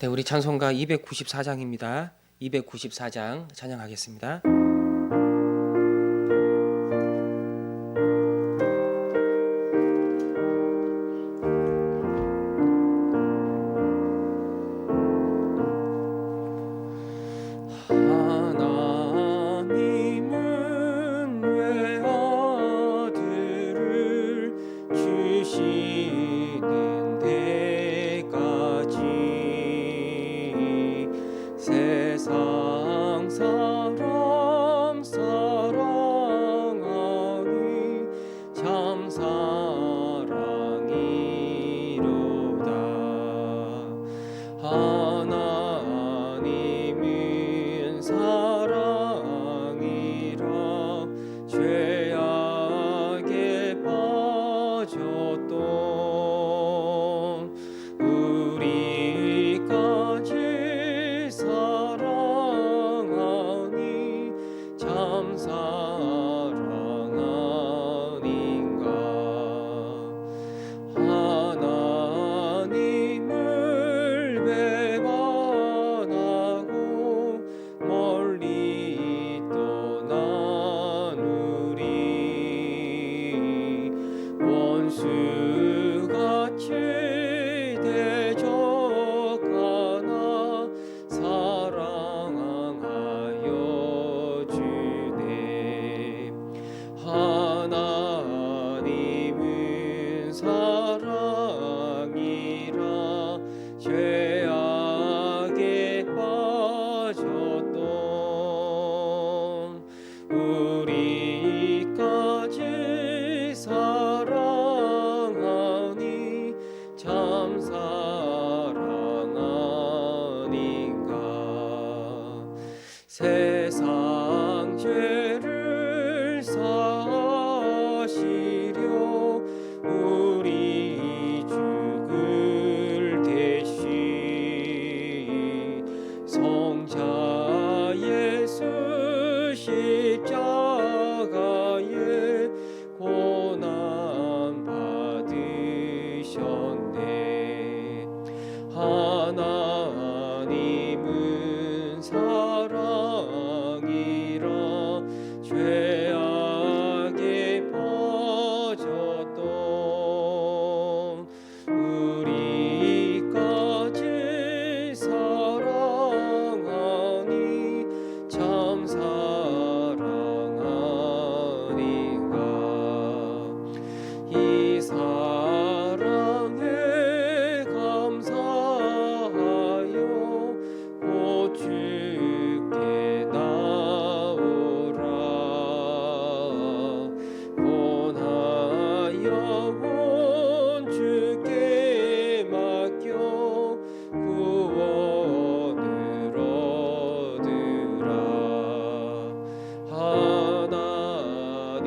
네, 우리 찬송가 294장입니다. 294장 찬양하겠습니다. 하나님은 외아들을 주시는 데까지 세상 사람 사랑하니 참 사랑이로다. 하나님은 사랑이라 죄악에 빠졌던 우리까지 사랑하니 참 사랑 아닌가. 하나님을 배반하고 멀리 떠난 우리 원수같이 대적하나 사랑하여 주네. 하나님은 사랑이라 죄악에 빠졌던 우리까지 사랑하니 참 사랑 아닌가. 세상 죄를 사시려 우리 죽을 대신 성자 예수 십자가에 고난 받으셨네. 하나님은 사랑이라 죄악에 빠졌던 우리까지 사랑하니 참 사랑 아닌가. 이 사랑에 감사하여 곧 주께 나오라. 권하여 온 주께 맡겨 구원을 얻으라.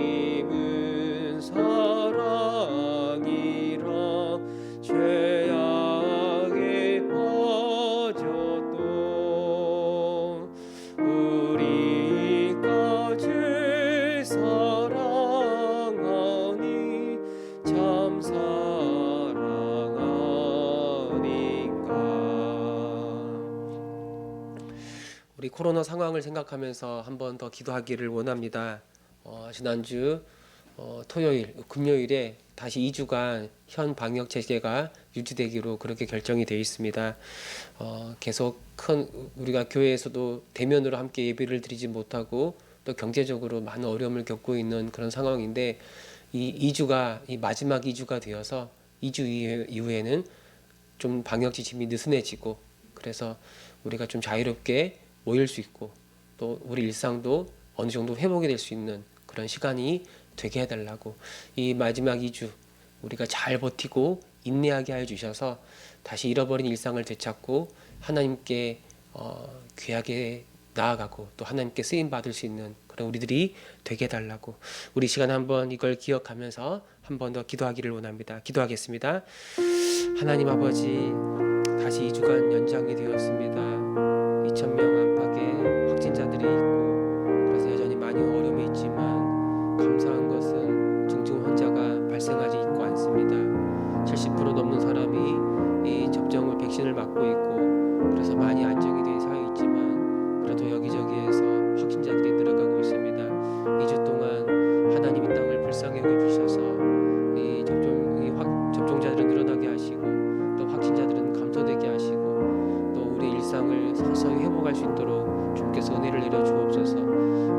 하나님은 사랑이라 죄악에 빠졌던 우리까지 사랑하니 참 사랑 아닌가. 우리 코로나 상황을 생각하면서 한 번 더 기도하기를 원합니다. 지난주 토요일, 금요일에 다시 2주간 현 방역 제재가 유지되기로 그렇게 결정이 되어 있습니다. 계속 우리가 교회에서도 대면으로 함께 예배를 드리지 못하고 또 경제적으로 많은 어려움을 겪고 있는 그런 상황인데, 이 2주가 이 마지막 2주가 되어서 2주 이후에는 좀 방역 지침이 느슨해지고, 그래서 우리가 좀 자유롭게 모일 수 있고 또 우리 일상도 어느 정도 회복이 될 수 있는 그런 시간이 되게 해달라고, 이 마지막 2주 우리가 잘 버티고 인내하게 하여 주셔서 다시 잃어버린 일상을 되찾고 하나님께 귀하게 나아가고 또 하나님께 쓰임 받을 수 있는 그런 우리들이 되게 해달라고, 우리 시간 한번 이걸 기억하면서 한 번 더 기도하기를 원합니다. 기도하겠습니다. 하나님 아버지, 다시 2주간 연장이 되었습니다. 2,000명 안팎의 확진자들이 있고, 그래서 여전히 많이 어려움이 있지만 감사한 것은 중증 환자가 발생하지 있고 않습니다. 70% 넘는 사람이 이 접종을 백신을 맞고 있고 많이 안정이 된 사여 있지만 그래도 여기저기에서 확진자들이 늘어가고 있습니다. 2주 동안 하나님 이 땅을 불쌍히 여겨주셔서 접종자들은 늘어나게 하시고 또 확진자들은 감소되게 하시고 또 우리의 일상을 서서히 회복할 수 있도록 주께서 은혜를 내려 주옵소서.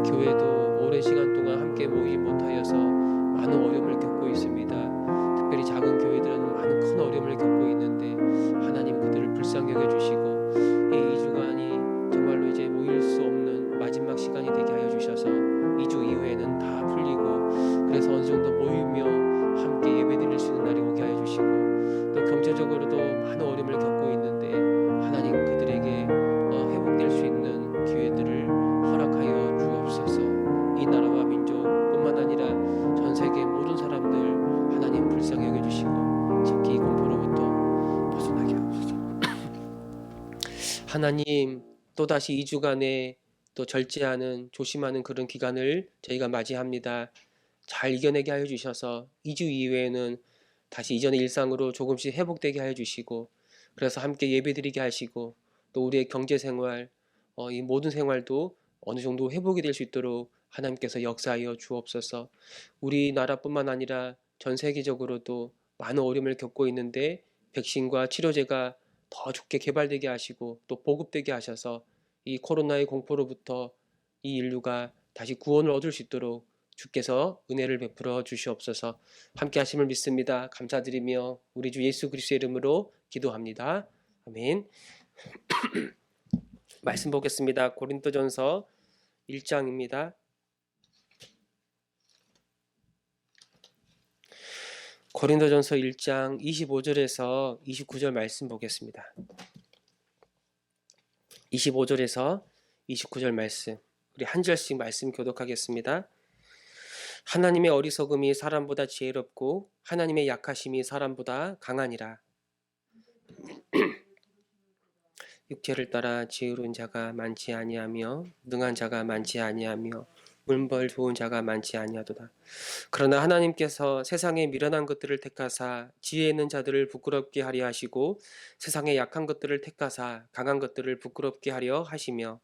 교회도 오랜 시간 동안 함께 모이지 못하여서 많은 어려움을 겪고 있습니다. 특별히 작은 교회들은 많은 큰 어려움을 겪고 있는데 하나님 그들을 불쌍히 여겨주시고 이 2주간이 정말로 이제 모일 수 없는 마지막 시간이 되게 하여 주셔서 2주 이후에는 다 풀리고 그래서 어느 정도 모이며 함께 예배드릴 수 있는 날이 오게 하여 주시고 또 경제적으로도 많은 어려움을 겪고 있는데 하나님 그들에게 회복될 수 있는 기회들을 허락하여 주옵소서. 이 나라와 민족뿐만 아니라 전 세계 모든 사람들 하나님 불쌍히 여겨주시고 특히 이 공포로부터 벗어나게 하옵소서. 하나님 또다시 2주간의 또 절제하는 조심하는 그런 기간을 저희가 맞이합니다. 잘 이겨내게 하여 주셔서 2주 이후에는 다시 이전의 일상으로 조금씩 회복되게 하여 주시고 그래서 함께 예배드리게 하시고 또 우리의 경제생활 이 모든 생활도 어느 정도 회복이 될 수 있도록 하나님께서 역사하여 주옵소서. 우리나라뿐만 아니라 전 세계적으로도 많은 어려움을 겪고 있는데 백신과 치료제가 더 좋게 개발되게 하시고 또 보급되게 하셔서 이 코로나의 공포로부터 이 인류가 다시 구원을 얻을 수 있도록 주께서 은혜를 베풀어 주시옵소서. 함께 하심을 믿습니다. 감사드리며 우리 주 예수 그리스도의 이름으로 기도합니다. 아멘. 말씀 보겠습니다. 고린도전서 1장입니다. 고린도전서 1장 25절에서 29절 말씀 보겠습니다. 25절에서 29절 말씀 우리 한 절씩 말씀 교독하겠습니다. 하나님의 어리석음이 사람보다 지혜롭고 하나님의 약하심이 사람보다 강하니라. 육체를 따라 지혜로운 자가 많지 아니하며 능한 자가 많지 아니하며 물벌 좋은 자가 많지 아니하도다. 그러나 하나님께서 세상에 미련한 것들을 택하사 지혜 있는 자들을 부끄럽게 하려 하시고 세상에 약한 것들을 택하사 강한 것들을 부끄럽게 하려 하시며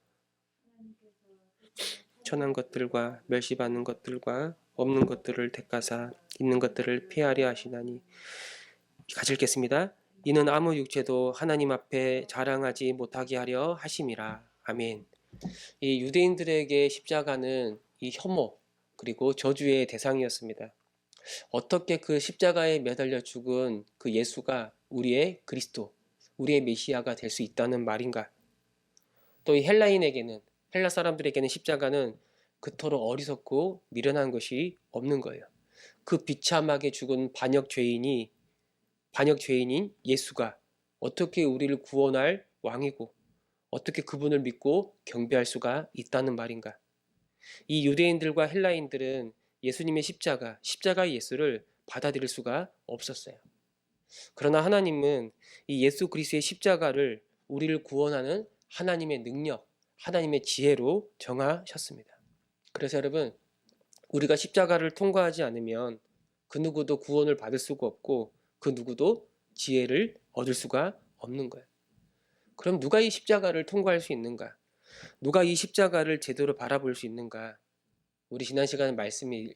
천한 것들과 멸시받는 것들과 없는 것들을 택하사 있는 것들을 폐하려 하시나니. 같이 읽겠습니다. 이는 아무 육체도 하나님 앞에 자랑하지 못하게 하려 하심이라. 아멘. 이 유대인들에게 십자가는 이 혐오 그리고 저주의 대상이었습니다. 어떻게 그 십자가에 매달려 죽은 그 예수가 우리의 그리스도, 우리의 메시아가 될 수 있다는 말인가? 또 이 헬라 사람들에게는 십자가는 그토록 어리석고 미련한 것이 없는 거예요. 그 비참하게 죽은 반역 죄인인 예수가 어떻게 우리를 구원할 왕이고 어떻게 그분을 믿고 경배할 수가 있다는 말인가? 이 유대인들과 헬라인들은 예수님의 십자가의 예수를 받아들일 수가 없었어요. 그러나 하나님은 이 예수 그리스도의 십자가를 우리를 구원하는 하나님의 능력, 하나님의 지혜로 정하셨습니다. 그래서 여러분, 우리가 십자가를 통과하지 않으면 그 누구도 구원을 받을 수가 없고 그 누구도 지혜를 얻을 수가 없는 거예요. 그럼 누가 이 십자가를 통과할 수 있는가? 누가 이 십자가를 제대로 바라볼 수 있는가? 우리 지난 시간에 말씀이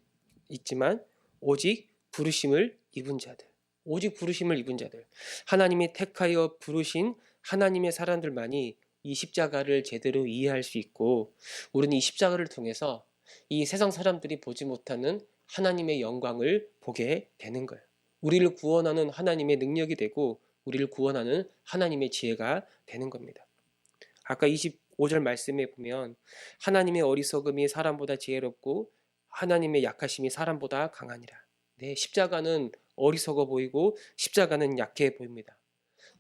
있지만 오직 부르심을 입은 자들, 오직 부르심을 입은 자들, 하나님이 택하여 부르신 하나님의 사람들만이 이 십자가를 제대로 이해할 수 있고 우리는 이 십자가를 통해서 이 세상 사람들이 보지 못하는 하나님의 영광을 보게 되는 거예요. 우리를 구원하는 하나님의 능력이 되고 우리를 구원하는 하나님의 지혜가 되는 겁니다. 아까 25절 말씀에 보면 하나님의 어리석음이 사람보다 지혜롭고 하나님의 약하심이 사람보다 강하니라. 네, 십자가는 어리석어 보이고 십자가는 약해 보입니다.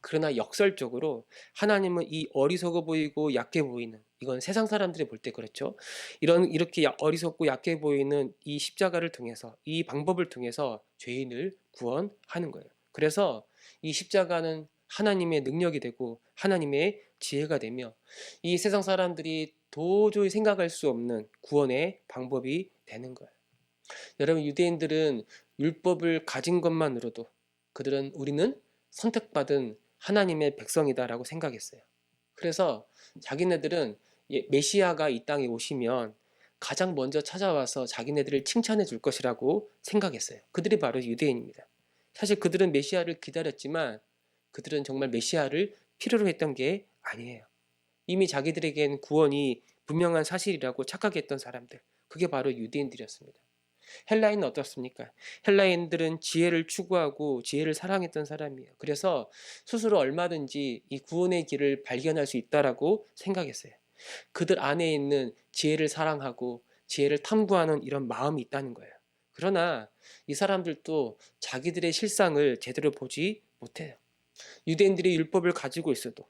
그러나 역설적으로 하나님은 이 어리석어 보이고 약해 보이는, 이건 세상 사람들이 볼 때 그렇죠. 이렇게 어리석고 약해 보이는 이 십자가를 통해서, 이 방법을 통해서 죄인을 구원하는 거예요. 그래서 이 십자가는 하나님의 능력이 되고 하나님의 지혜가 되며 이 세상 사람들이 도저히 생각할 수 없는 구원의 방법이 되는 거예요. 여러분, 유대인들은 율법을 가진 것만으로도 우리는 선택받은 하나님의 백성이다라고 생각했어요. 그래서 자기네들은 메시아가 이 땅에 오시면 가장 먼저 찾아와서 자기네들을 칭찬해 줄 것이라고 생각했어요. 그들이 바로 유대인입니다. 사실 그들은 메시아를 기다렸지만 그들은 정말 메시아를 필요로 했던 게 아니에요. 이미 자기들에겐 구원이 분명한 사실이라고 착각했던 사람들, 그게 바로 유대인들이었습니다. 헬라인은 어떻습니까? 헬라인들은 지혜를 추구하고 지혜를 사랑했던 사람이에요. 그래서 스스로 얼마든지 이 구원의 길을 발견할 수 있다라고 생각했어요. 그들 안에 있는 지혜를 사랑하고 지혜를 탐구하는 이런 마음이 있다는 거예요. 그러나 이 사람들도 자기들의 실상을 제대로 보지 못해요. 유대인들이 율법을 가지고 있어도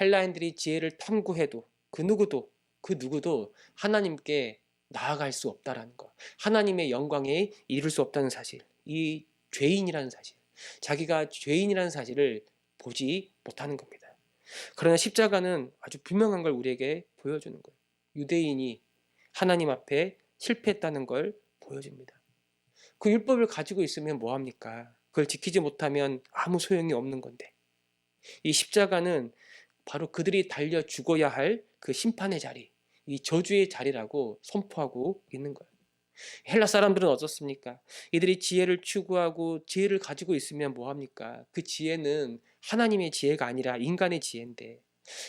헬라인들이 지혜를 탐구해도 그 누구도 하나님께 나아갈 수 없다라는 것. 하나님의 영광에 이룰 수 없다는 사실. 이 죄인이라는 사실. 자기가 죄인이라는 사실을 보지 못하는 겁니다. 그러나 십자가는 아주 분명한 걸 우리에게 보여주는 거예요. 유대인이 하나님 앞에 실패했다는 걸 보여줍니다. 그 율법을 가지고 있으면 뭐합니까? 그걸 지키지 못하면 아무 소용이 없는 건데. 이 십자가는 바로 그들이 달려 죽어야 할 그 심판의 자리, 이 저주의 자리라고 선포하고 있는 거예요. 헬라 사람들은 어떻습니까? 이들이 지혜를 추구하고 지혜를 가지고 있으면 뭐합니까? 그 지혜는 하나님의 지혜가 아니라 인간의 지혜인데,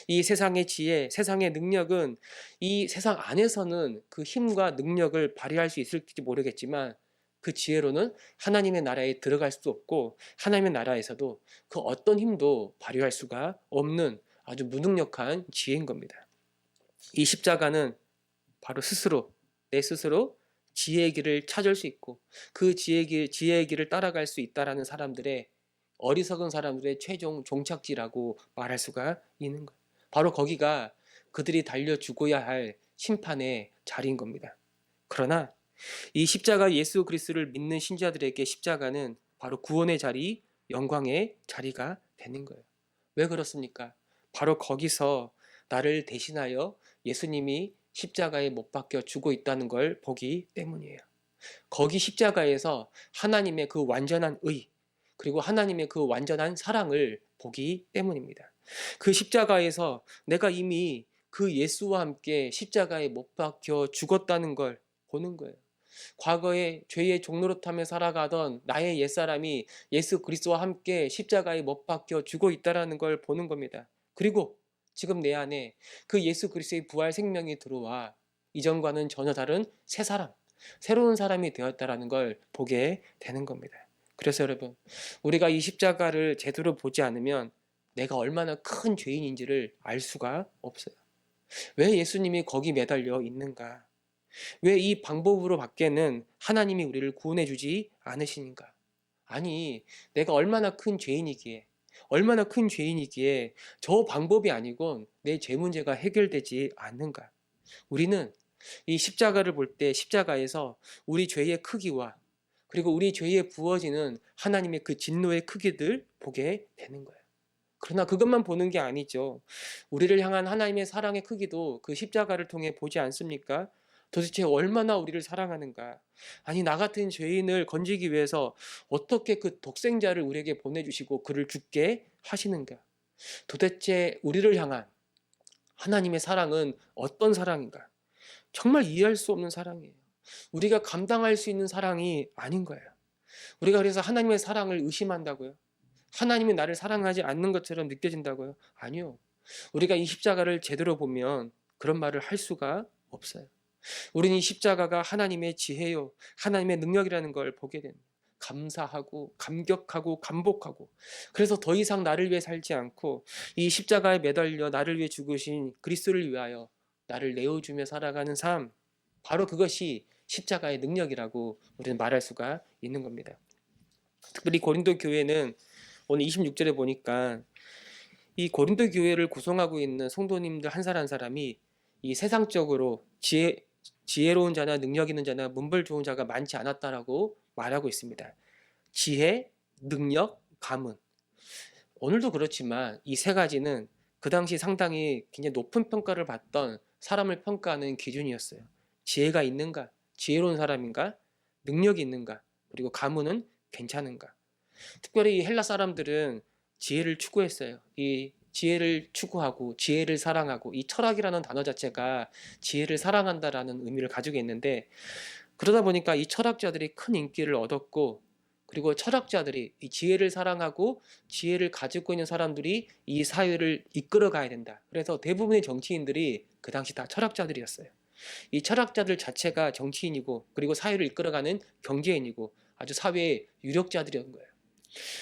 이 세상의 지혜, 세상의 능력은 이 세상 안에서는 그 힘과 능력을 발휘할 수 있을지 모르겠지만 그 지혜로는 하나님의 나라에 들어갈 수도 없고 하나님의 나라에서도 그 어떤 힘도 발휘할 수가 없는 아주 무능력한 지혜인 겁니다. 이 십자가는 바로 내 스스로 지혜의 길을 찾을 수 있고 그 지혜의 길을 따라갈 수 있다라는 어리석은 사람들의 최종 종착지라고 말할 수가 있는 거예요. 바로 거기가 그들이 달려 죽어야 할 심판의 자리인 겁니다. 그러나 이 십자가 예수 그리스도를 믿는 신자들에게 십자가는 바로 구원의 자리, 영광의 자리가 되는 거예요. 왜 그렇습니까? 바로 거기서 나를 대신하여 예수님이 십자가에 못 박혀 죽어 있다는 걸 보기 때문이에요. 거기 십자가에서 하나님의 그 완전한 의, 그리고 하나님의 그 완전한 사랑을 보기 때문입니다. 그 십자가에서 내가 이미 그 예수와 함께 십자가에 못 박혀 죽었다는 걸 보는 거예요. 과거에 죄의 종노릇하며 살아가던 나의 옛사람이 예수 그리스도와 함께 십자가에 못 박혀 죽어 있다는 걸 보는 겁니다. 그리고 지금 내 안에 그 예수 그리스도의 부활 생명이 들어와 이전과는 전혀 다른 새 사람, 새로운 사람이 되었다는 걸 보게 되는 겁니다. 그래서 여러분, 우리가 이 십자가를 제대로 보지 않으면 내가 얼마나 큰 죄인인지를 알 수가 없어요. 왜 예수님이 거기 매달려 있는가? 왜 이 방법으로 밖에는 하나님이 우리를 구원해 주지 않으시는가? 아니, 내가 얼마나 큰 죄인이기에 저 방법이 아니곤 내 죄 문제가 해결되지 않는가? 우리는 이 십자가를 볼 때 십자가에서 우리 죄의 크기와 그리고 우리 죄에 부어지는 하나님의 그 진노의 크기들 보게 되는 거예요. 그러나 그것만 보는 게 아니죠. 우리를 향한 하나님의 사랑의 크기도 그 십자가를 통해 보지 않습니까? 도대체 얼마나 우리를 사랑하는가? 아니, 나 같은 죄인을 건지기 위해서 어떻게 그 독생자를 우리에게 보내주시고 그를 죽게 하시는가? 도대체 우리를 향한 하나님의 사랑은 어떤 사랑인가? 정말 이해할 수 없는 사랑이에요. 우리가 감당할 수 있는 사랑이 아닌 거예요. 우리가 그래서 하나님의 사랑을 의심한다고요? 하나님이 나를 사랑하지 않는 것처럼 느껴진다고요? 아니요. 우리가 이 십자가를 제대로 보면 그런 말을 할 수가 없어요. 우리는 이 십자가가 하나님의 지혜요, 하나님의 능력이라는 걸 보게 됩니다. 감사하고 감격하고 감복하고, 그래서 더 이상 나를 위해 살지 않고 이 십자가에 매달려 나를 위해 죽으신 그리스도를 위하여 나를 내어주며 살아가는 삶, 바로 그것이 십자가의 능력이라고 우리는 말할 수가 있는 겁니다. 특별히 고린도 교회는 오늘 26절에 보니까 이 고린도 교회를 구성하고 있는 성도님들 한 사람 한 사람이 이 세상적으로 지혜로운 자나 능력 있는 자나 문벌 좋은 자가 많지 않았다라고 말하고 있습니다. 지혜, 능력, 가문. 오늘도 그렇지만 이 세 가지는 그 당시 상당히 굉장히 높은 평가를 받던 사람을 평가하는 기준이었어요. 지혜가 있는가? 지혜로운 사람인가? 능력이 있는가? 그리고 가문은 괜찮은가? 특별히 이 헬라 사람들은 지혜를 추구했어요. 이 지혜를 추구하고 지혜를 사랑하고, 이 철학이라는 단어 자체가 지혜를 사랑한다라는 의미를 가지고 있는데, 그러다 보니까 이 철학자들이 큰 인기를 얻었고, 그리고 철학자들이 이 지혜를 사랑하고 지혜를 가지고 있는 사람들이 이 사회를 이끌어 가야 된다. 그래서 대부분의 정치인들이 그 당시 다 철학자들이었어요. 이 철학자들 자체가 정치인이고, 그리고 사회를 이끌어가는 경제인이고, 아주 사회의 유력자들이었던 거예요.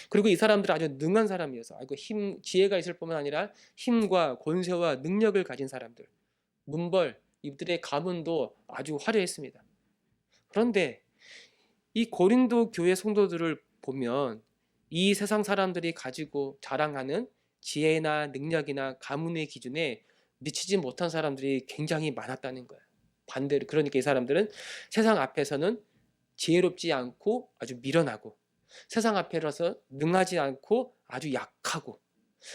그리고 이 사람들은 아주 능한 사람이어서, 지혜가 있을 뿐만 아니라 힘과 권세와 능력을 가진 사람들, 문벌, 이들의 가문도 아주 화려했습니다. 그런데 이 고린도 교회 성도들을 보면 이 세상 사람들이 가지고 자랑하는 지혜나 능력이나 가문의 기준에 미치지 못한 사람들이 굉장히 많았다는 거예요. 반대로, 그러니까 이 사람들은 세상 앞에서는 지혜롭지 않고 아주 미련하고, 세상 앞에서 능하지 않고 아주 약하고,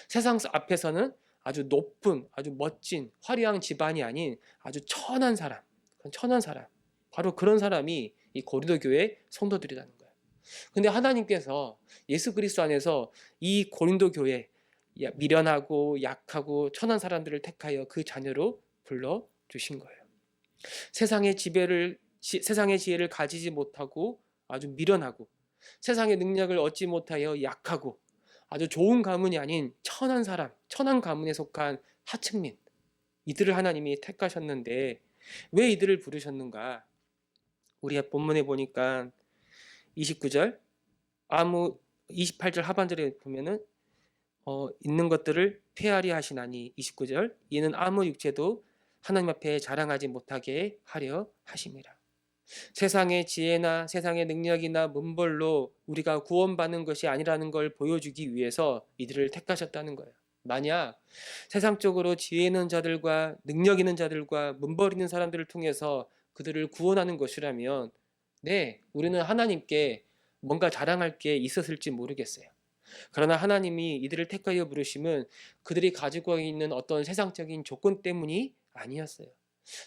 세상 앞에서는 아주 높은, 아주 멋진, 화려한 집안이 아닌 아주 천한 사람, 바로 그런 사람이 이 고린도 교회 성도들이라는 거예요. 근데 하나님께서 예수 그리스도 안에서 이 고린도 교회 미련하고 약하고 천한 사람들을 택하여 그 자녀로 불러 주신 거예요. 세상의 지혜를 가지지 못하고 아주 미련하고, 세상의 능력을 얻지 못하여 약하고, 아주 좋은 가문이 아닌 천한 사람, 천한 가문에 속한 하층민, 이들을 하나님이 택하셨는데 왜 이들을 부르셨는가? 우리가 본문에 보니까 29절, 28절 하반절에 보면은 있는 것들을 폐하리 하시나니, 29절, 이는 아무 육체도 하나님 앞에 자랑하지 못하게 하려 하심이라. 세상의 지혜나 세상의 능력이나 문벌로 우리가 구원받는 것이 아니라는 걸 보여주기 위해서 이들을 택하셨다는 거예요. 만약 세상적으로 지혜 있는 자들과 능력 있는 자들과 문벌 있는 사람들을 통해서 그들을 구원하는 것이라면, 네, 우리는 하나님께 뭔가 자랑할 게 있었을지 모르겠어요. 그러나 하나님이 이들을 택하여 부르심은 그들이 가지고 있는 어떤 세상적인 조건 때문이 아니었어요.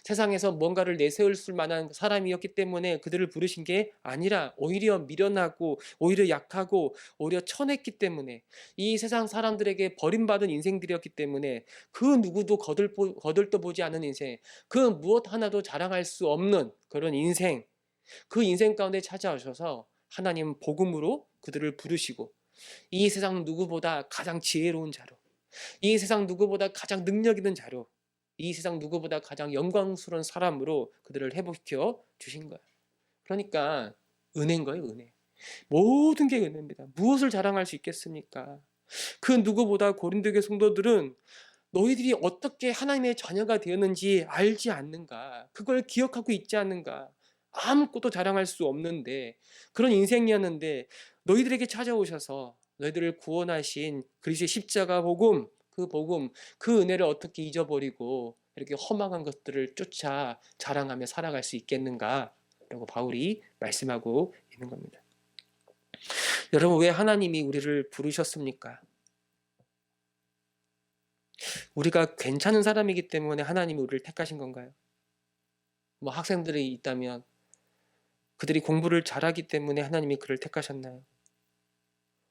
세상에서 뭔가를 내세울 만한 사람이었기 때문에 그들을 부르신 게 아니라, 오히려 미련하고 오히려 약하고 오히려 천했기 때문에, 이 세상 사람들에게 버림받은 인생들이었기 때문에, 그 누구도 거들떠보지 않은 인생, 그 무엇 하나도 자랑할 수 없는 그런 인생, 그 인생 가운데 찾아오셔서 하나님 복음으로 그들을 부르시고, 이 세상 누구보다 가장 지혜로운 자로, 이 세상 누구보다 가장 능력 있는 자로, 이 세상 누구보다 가장 영광스러운 사람으로 그들을 회복시켜 주신 거예요. 그러니까 은혜인 거예요, 은혜. 모든 게 은혜입니다. 무엇을 자랑할 수 있겠습니까? 그 누구보다 고린도교회 성도들은 너희들이 어떻게 하나님의 자녀가 되었는지 알지 않는가? 그걸 기억하고 있지 않는가? 아무것도 자랑할 수 없는데, 그런 인생이었는데 너희들에게 찾아오셔서 너희들을 구원하신 그리스도의 십자가 복음, 그 복음, 그 은혜를 어떻게 잊어버리고 이렇게 허망한 것들을 쫓아 자랑하며 살아갈 수 있겠는가? 라고 바울이 말씀하고 있는 겁니다. 여러분, 왜 하나님이 우리를 부르셨습니까? 우리가 괜찮은 사람이기 때문에 하나님이 우리를 택하신 건가요? 뭐 학생들이 있다면 그들이 공부를 잘하기 때문에 하나님이 그를 택하셨나요?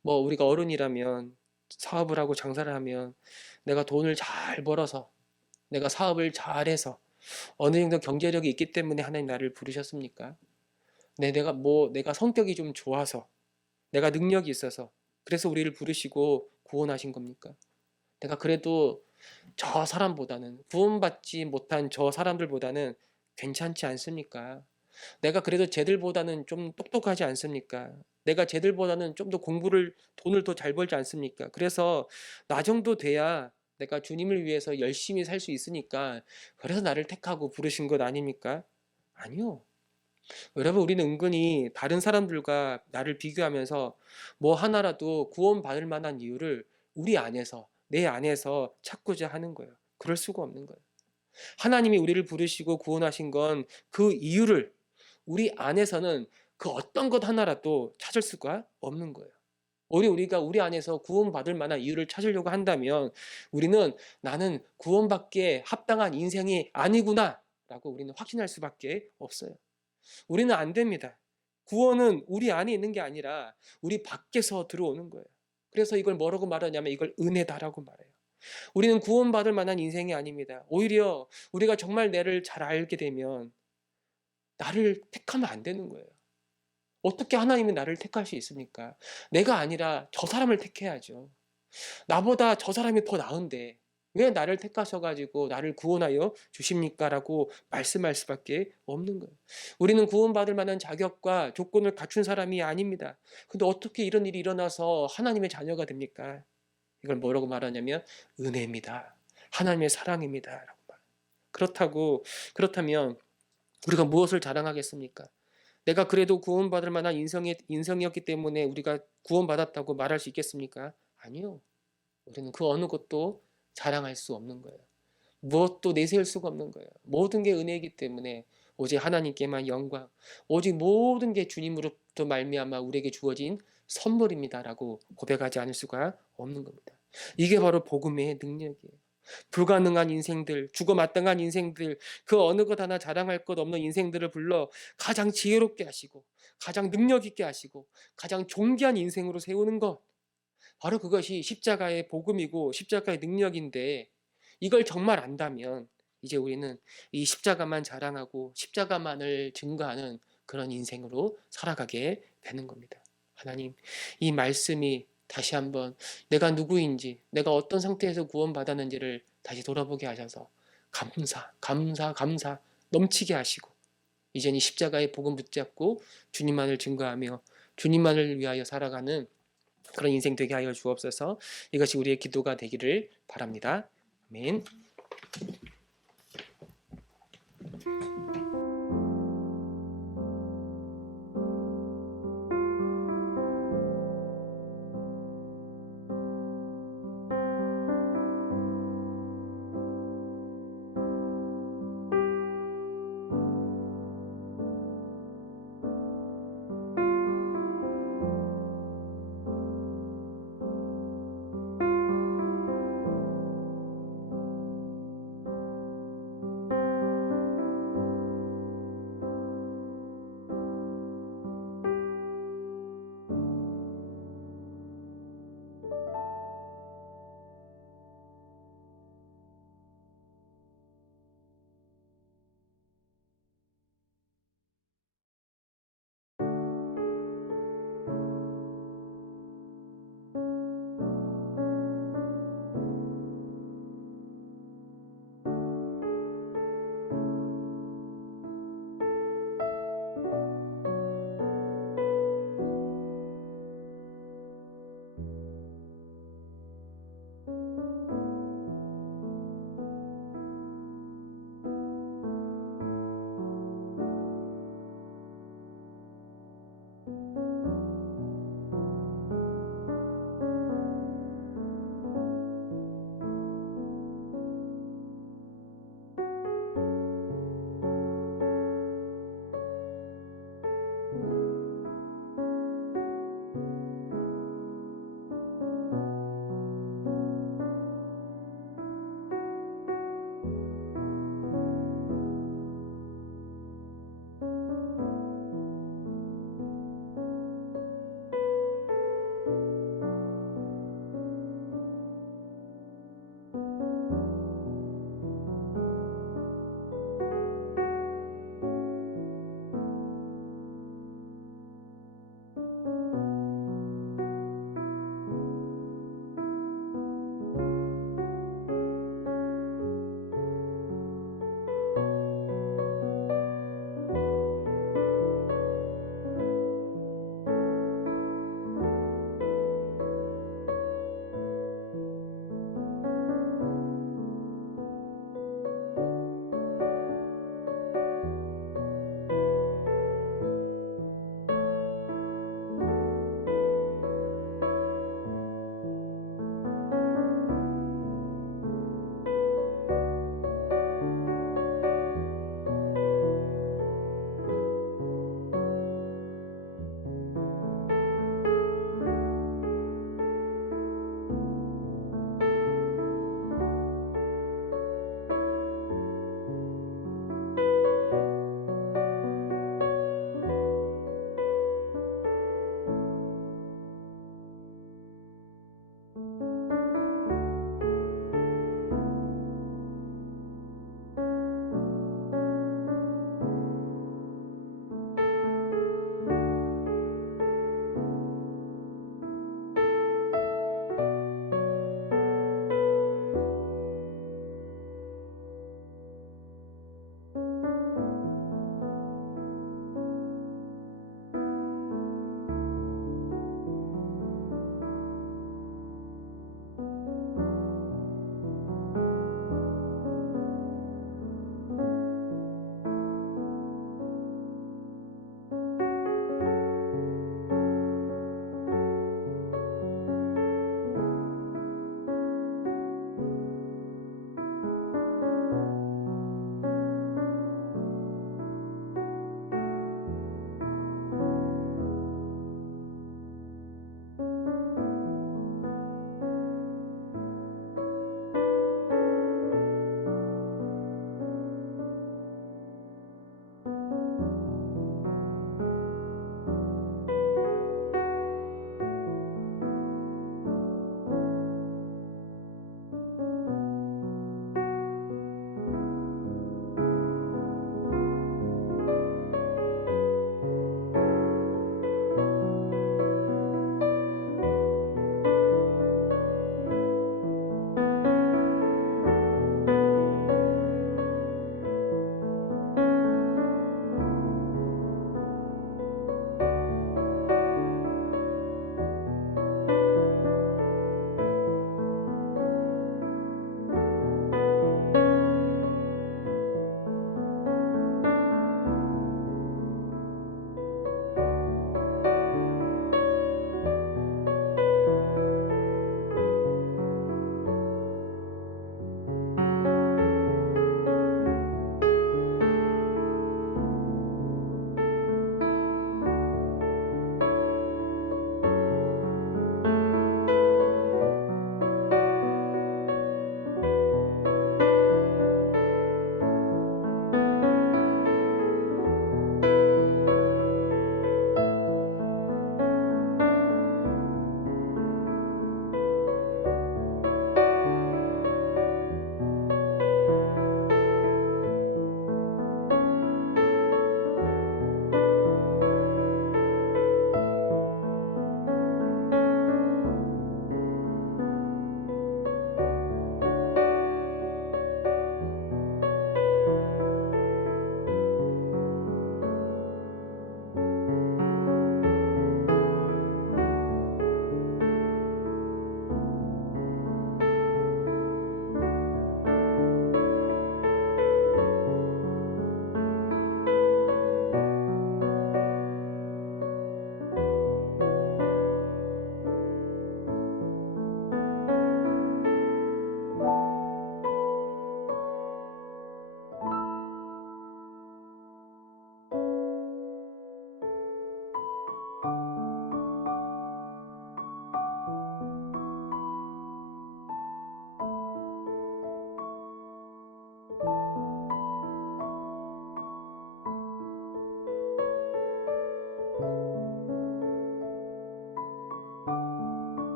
뭐 우리가 어른이라면 사업을 하고 장사를 하면 내가 돈을 잘 벌어서, 내가 사업을 잘해서 어느 정도 경제력이 있기 때문에 하나님 나를 부르셨습니까? 내가 성격이 좀 좋아서, 내가 능력이 있어서 그래서 우리를 부르시고 구원하신 겁니까? 내가 그래도 저 사람보다는, 구원받지 못한 저 사람들보다는 괜찮지 않습니까? 내가 그래도 쟤들보다는 좀 똑똑하지 않습니까? 내가 쟤들보다는 좀 더 돈을 더 잘 벌지 않습니까? 그래서 나 정도 돼야 내가 주님을 위해서 열심히 살 수 있으니까 그래서 나를 택하고 부르신 것 아닙니까? 아니요. 여러분, 우리는 은근히 다른 사람들과 나를 비교하면서 뭐 하나라도 구원받을 만한 이유를 우리 안에서, 내 안에서 찾고자 하는 거예요. 그럴 수가 없는 거예요. 하나님이 우리를 부르시고 구원하신 건 그 이유를 우리 안에서는 그 어떤 것 하나라도 찾을 수가 없는 거예요. 우리가 우리 안에서 구원받을 만한 이유를 찾으려고 한다면 우리는 나는 구원받기에 합당한 인생이 아니구나 라고 우리는 확신할 수밖에 없어요. 우리는 안 됩니다. 구원은 우리 안에 있는 게 아니라 우리 밖에서 들어오는 거예요. 그래서 이걸 뭐라고 말하냐면 이걸 은혜다라고 말해요. 우리는 구원받을 만한 인생이 아닙니다. 오히려 우리가 정말 나를 잘 알게 되면 나를 택하면 안 되는 거예요. 어떻게 하나님이 나를 택할 수 있습니까? 내가 아니라 저 사람을 택해야죠. 나보다 저 사람이 더 나은데 왜 나를 택하셔가지고 나를 구원하여 주십니까? 라고 말씀할 수밖에 없는 거예요. 우리는 구원받을 만한 자격과 조건을 갖춘 사람이 아닙니다. 근데 어떻게 이런 일이 일어나서 하나님의 자녀가 됩니까? 이걸 뭐라고 말하냐면 은혜입니다. 하나님의 사랑입니다. 라고 말. 그렇다면 우리가 무엇을 자랑하겠습니까? 내가 그래도 구원받을 만한 인성이었기 때문에 우리가 구원받았다고 말할 수 있겠습니까? 아니요. 우리는 그 어느 것도 자랑할 수 없는 거예요. 무엇도 내세울 수가 없는 거예요. 모든 게 은혜이기 때문에 오직 하나님께만 영광, 오직 모든 게 주님으로부터 말미암아 우리에게 주어진 선물입니다라고 고백하지 않을 수가 없는 겁니다. 이게 바로 복음의 능력이에요. 불가능한 인생들, 죽어마땅한 인생들, 그 어느 것 하나 자랑할 것 없는 인생들을 불러 가장 지혜롭게 하시고, 가장 능력 있게 하시고, 가장 존귀한 인생으로 세우는 것, 바로 그것이 십자가의 복음이고 십자가의 능력인데, 이걸 정말 안다면 이제 우리는 이 십자가만 자랑하고 십자가만을 증거하는 그런 인생으로 살아가게 되는 겁니다. 하나님, 이 말씀이 다시 한번 내가 누구인지, 내가 어떤 상태에서 구원받았는지를 다시 돌아보게 하셔서 감사 넘치게 하시고, 이젠 이 십자가의 복음 붙잡고 주님만을 증거하며 주님만을 위하여 살아가는 그런 인생 되게 하여 주옵소서. 이것이 우리의 기도가 되기를 바랍니다. 아멘.